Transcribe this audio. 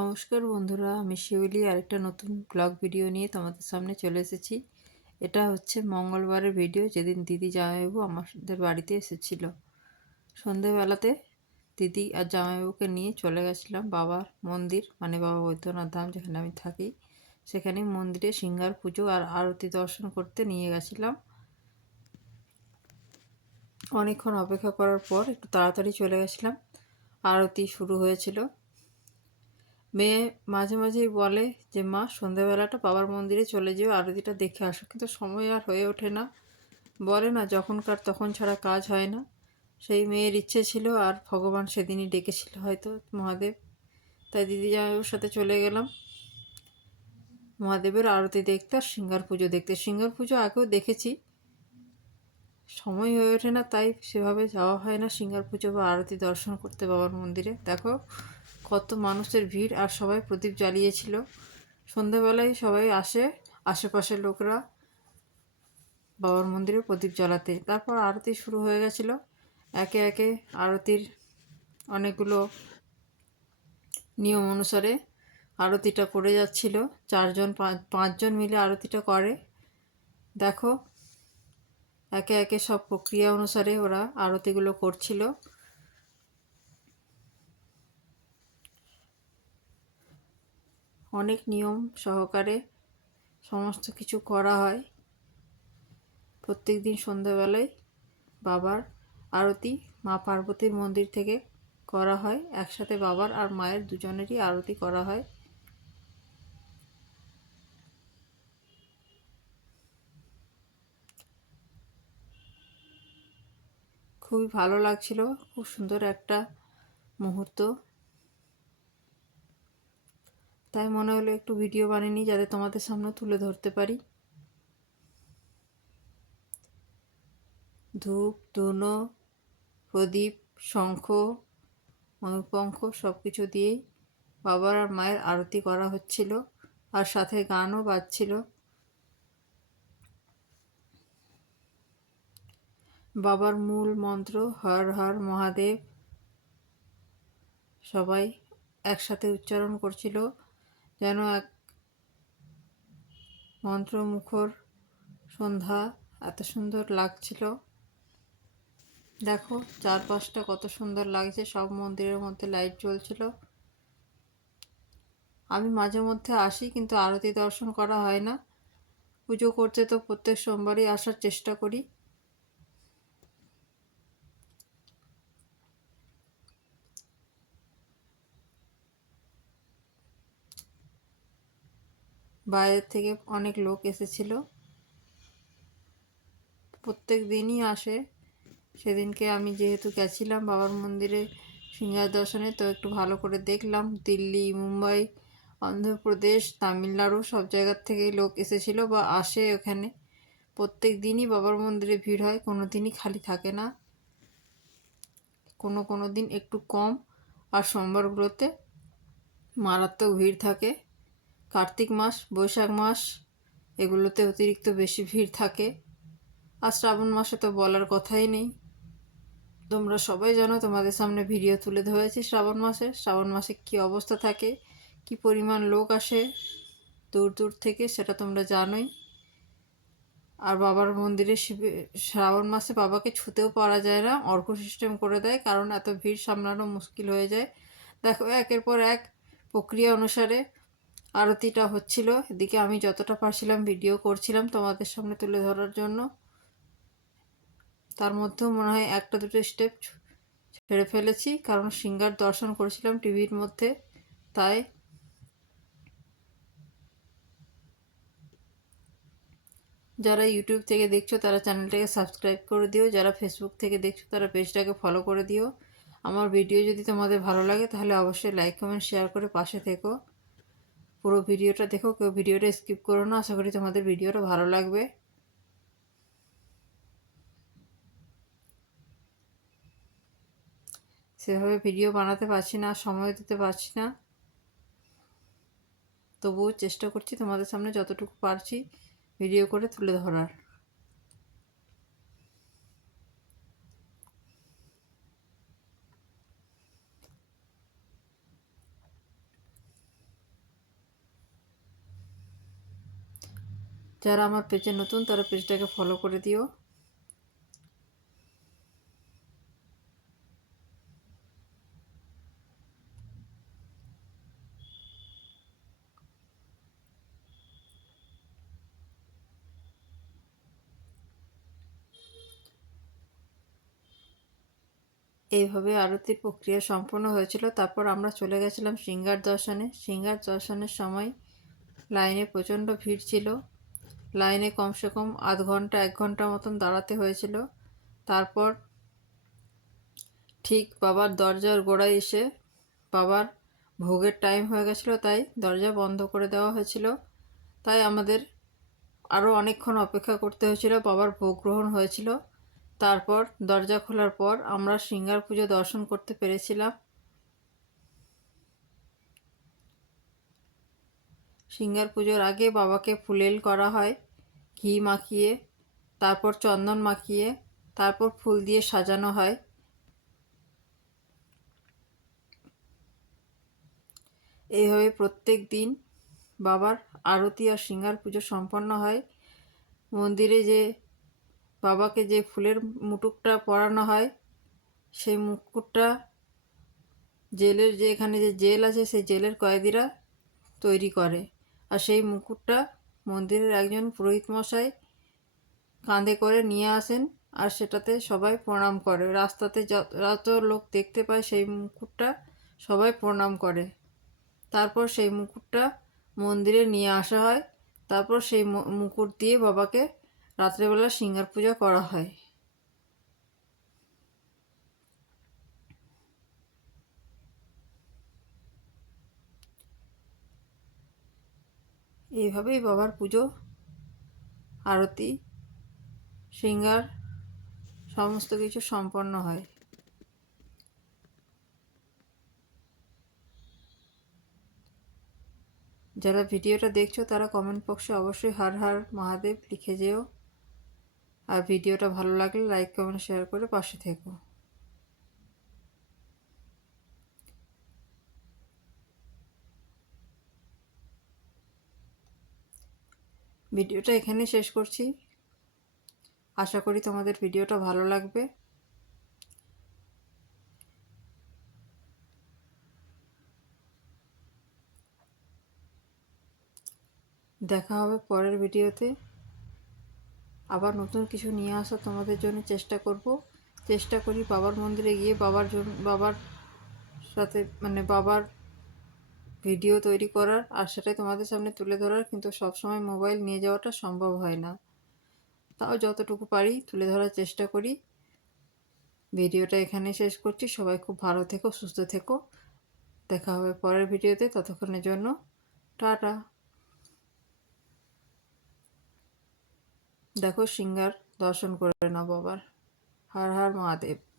নমস্কার বন্ধুরা, আমি শিউলি, আরেকটা নতুন ব্লগ ভিডিও নিয়ে তোমাদের সামনে চলে এসেছি। এটা হচ্ছে মঙ্গলবারের ভিডিও যেদিন দিদি জামাইবাবু আমাদের বাড়িতে এসেছিল। সন্ধেবেলাতে দিদি আর জামাইবাবুকে নিয়ে চলে গেছিলাম বাবার মন্দির মানে বাবা বৈদ্যনাথ ধাম যেখানে আমি থাকি, সেখানে মন্দিরে সিঙ্গার পুজো আর আরতি দর্শন করতে নিয়ে গেছিলাম। অনেকক্ষণ অপেক্ষা করার পর একটু তাড়াতাড়ি চলে গেছিলাম। আরতি শুরু হয়েছিল। মেয়ে মাঝে মাঝেই বলে যে, মা সন্ধ্যাবেলাটা বাবার মন্দিরে চলে যেও, আরতিটা দেখে আসো। কিন্তু সময় আর হয়ে ওঠে না। বলে না, যখনকার তখন ছাড়া কাজ হয় না। সেই মেয়ের ইচ্ছে ছিল, আর ভগবান সেদিনই ডেকেছিল হয়তো মহাদেব। তাই দিদি জামাইবাবুর সাথে চলে গেলাম। মহাদেবের আরতি দেখতে আর সিঙ্গার পুজো দেখতে। সিঙ্গার পুজো আগেও দেখেছি। সময় হয়ে ওঠে না, তাই সেভাবে যাওয়া হয় না সিঙ্গার পুজো বা আরতি দর্শন করতে বাবার মন্দিরে। দেখো কত মানুষের ভিড় আর সবাই প্রদীপ জ্বালিয়েছিল। সন্ধ্যাবেলায় সবাই আসে, আশেপাশের লোকরা বাবার মন্দিরে প্রদীপ জ্বালাতে। তারপর আরতি শুরু হয়ে গেছিল। একে একে আরতির অনেকগুলো নিয়ম অনুসারে আরতিটা করে যাচ্ছিল। চারজন পাঁচজন মিলে আরতিটা করে। দেখো, একে একে সব প্রক্রিয়া অনুসারে ওরা আরতিগুলো করছিল। অনেক নিয়ম সহকারে সমস্ত কিছু করা হয়। প্রত্যেক দিন সন্ধ্যাবেলায় বাবার আরতি মা পার্বতীর মন্দির থেকে করা হয়। একসাথে বাবার আর মায়ের দুজনেরই আরতি করা হয়। খুবই ভালো লাগছিল। খুব সুন্দর একটা মুহূর্ত। তাই মনে হলো একটু ভিডিও বানিয়ে নিই যাতে তোমাদের সামনে তুলে ধরতে পারি। ধূপ, ধুনো, প্রদীপ, শঙ্খ, ময়ূরপঙ্খ সব কিছু দিয়েই বাবার আর মায়ের আরতি করা হচ্ছিল আর সাথে গানও বাজছিল। বাবার মূল মন্ত্র, হর হর মহাদেব, সবাই একসাথে উচ্চারণ করছিল। যেন এক মন্ত্রমুখর সন্ধ্যা এত সুন্দর লাগছিল। দেখো, চারপাশটা কত সুন্দর লাগছে, সব মন্দিরের মধ্যে লাইট জ্বলছিল। আমি মাঝে মধ্যে আসি, কিন্তু আরতি দর্শন করা হয় না। পুজো করতে তো প্রত্যেক সোমবারই আসার চেষ্টা করি। বাইরের থেকে অনেক লোক এসেছিল। প্রত্যেক দিনই আসে। সেদিনকে আমি যেহেতু গেছিলাম বাবার মন্দিরে সিঙ্গার দর্শনে, তো একটু ভালো করে দেখলাম। দিল্লি, মুম্বাই, অন্ধ্রপ্রদেশ, তামিলনাড়ু সব জায়গার থেকেই লোক এসেছিল বা আসে ওখানে। প্রত্যেক দিনই বাবার মন্দিরে ভিড় হয়, কোনো দিনই খালি থাকে না। কোনো কোনো দিন একটু কম, আর সোমবারগুলোতে মারাত্মক ভিড় থাকে। কার্তিক মাস, বৈশাখ মাস, এগুলোতে অতিরিক্ত বেশি ভিড় থাকে। আর শ্রাবণ মাসে তো বলার কথাই নেই। তোমরা সবাই জানো তোমাদের সামনে ভিডিও তুলে ধরেছি শ্রাবণ মাসে। শ্রাবণ মাসে কি অবস্থা থাকে? কি পরিমাণ লোক আসে? দূর দূর থেকে, সেটা তোমরা জানোই। আর বাবার মন্দিরে শিবে শ্রাবণ মাসে বাবাকে ছুতেও পারা যায় না অর্ঘ সিস্টেম করে দেয়, কারণ এত ভিড় সামলানো মুশকিল হয়ে যায়। দেখো, একের পর এক প্রক্রিয়া অনুসারে আরতিটা হচ্ছিল। এদিকে আমি যতটা পারছিলাম ভিডিও করছিলাম তোমাদের সামনে তুলে ধরার জন্য। তার মধ্যেও মনে হয় একটা দুটো স্টেপ ছেড়ে ফেলেছি, কারণ সিঙ্গার দর্শন করেছিলাম টিভির মধ্যে, তাই যারা ইউটিউব থেকে দেখছ তারা চ্যানেলটাকে সাবস্ক্রাইব করে দিও। যারা ফেসবুক থেকে দেখছ তারা পেজটাকে ফলো করে দিও। আমার ভিডিও যদি তোমাদের ভালো লাগে তাহলে অবশ্যই লাইক কমেন্ট শেয়ার করে পাশে থেকো। পুরো ভিডিওটা দেখো, কেউ ভিডিওটা স্কিপ করো না। আশা করি তোমাদের ভিডিওটা ভালো লাগবে। সেভাবে ভিডিও বানাতে পারছি না, সময় দিতে পারছি না। তবুও চেষ্টা করছি তোমাদের সামনে যতটুকু পারছি, ভিডিও করে তুলে ধরার। যারা আমার পেজে নতুন, তারা পেজটাকে ফলো করে দিও। এইভাবে আরতি প্রক্রিয়া সম্পন্ন হয়েছিল। তারপর আমরা চলে গেছিলাম সিঙ্গার দর্শনে। সিঙ্গার দর্শনের সময় লাইনে প্রচণ্ড ভিড় ছিল। লাইনে কমসে কম আধ ঘণ্টা, এক ঘণ্টা মতন দাঁড়াতে হয়েছিল। তারপর ঠিক বাবার দরজার গোড়ায় এসে বাবার ভোগের টাইম হয়ে গেছিল, তাই দরজা বন্ধ করে দেওয়া হয়েছিল। তাই আমাদের আরও অনেকক্ষণ অপেক্ষা করতে হয়েছিল, বাবার ভোগ গ্রহণ হয়েছিল। তারপর দরজা খোলার পর আমরা সিঙ্গার পুজো দর্শন করতে পেরেছিলাম। সিঙ্গার পুজোর আগে বাবাকে ফুলেল করা হয়। ঘি মাখিয়ে, তারপর চন্দন মাখিয়ে, তারপর ফুল দিয়ে সাজানো হয়। এইভাবে প্রত্যেক দিন বাবার আরতি আর সিঙ্গার পুজো সম্পন্ন হয়। মন্দিরে যে বাবাকে যে ফুলের মুটুকটা পরানো হয়, সেই মুকুটটা জেলের যে এখানে যে জেল আছে, সেই জেলের কয়েদিরা তৈরি করে। আর সেই মুকুটটা মন্দিরের একজন পুরোহিত মশাই কাঁধে করে নিয়ে আসেন আর সেটাতে সবাই প্রণাম করে। রাস্তাতে যত লোক দেখতে পায় সেই মুকুটটা সবাই প্রণাম করে। তারপর সেই মুকুটটা মন্দিরে নিয়ে আসা হয়। তারপর সেই মুকুট দিয়ে বাবাকে রাত্রেবেলা সিঙ্গার পূজা করা হয়। এইভাবেই বাবার পুজো, আরতি সিঙ্গার সমস্ত কিছু সম্পন্ন হয়। যারা ভিডিওটা দেখছ, তারা কমেন্ট বক্সে অবশ্যই হার হার মহাদেব লিখে যেও। আর ভিডিওটা ভালো লাগলে লাইক কমেন্ট শেয়ার করে পাশে থেকো। ভিডিওটা এখানে শেষ করছি। আশা করি তোমাদের ভিডিওটা ভালো লাগবে। দেখা হবে পরের ভিডিওতে। আবার নতুন কিছু নিয়ে আসা তোমাদের জন্য চেষ্টা করব। চেষ্টা করি বাবার মন্দিরে গিয়ে বাবার জন্য, বাবার সাথে মানে বাবার ভিডিও তৈরি করার আর সেটাই তোমাদের সামনে তুলে ধরার, কিন্তু সবসময় মোবাইল নিয়ে যাওয়াটা সম্ভব হয় না। তাও যতটুকু পারি তুলে ধরার চেষ্টা করি। ভিডিওটা এখানে শেষ করছি। সবাই খুব ভালো থেকো, সুস্থ থেকো। দেখা হবে পরের ভিডিওতে। ততক্ষণের জন্য টাটা। দেখো সিঙ্গার দর্শন করে নাও বাবার। হর হর মহাদেব।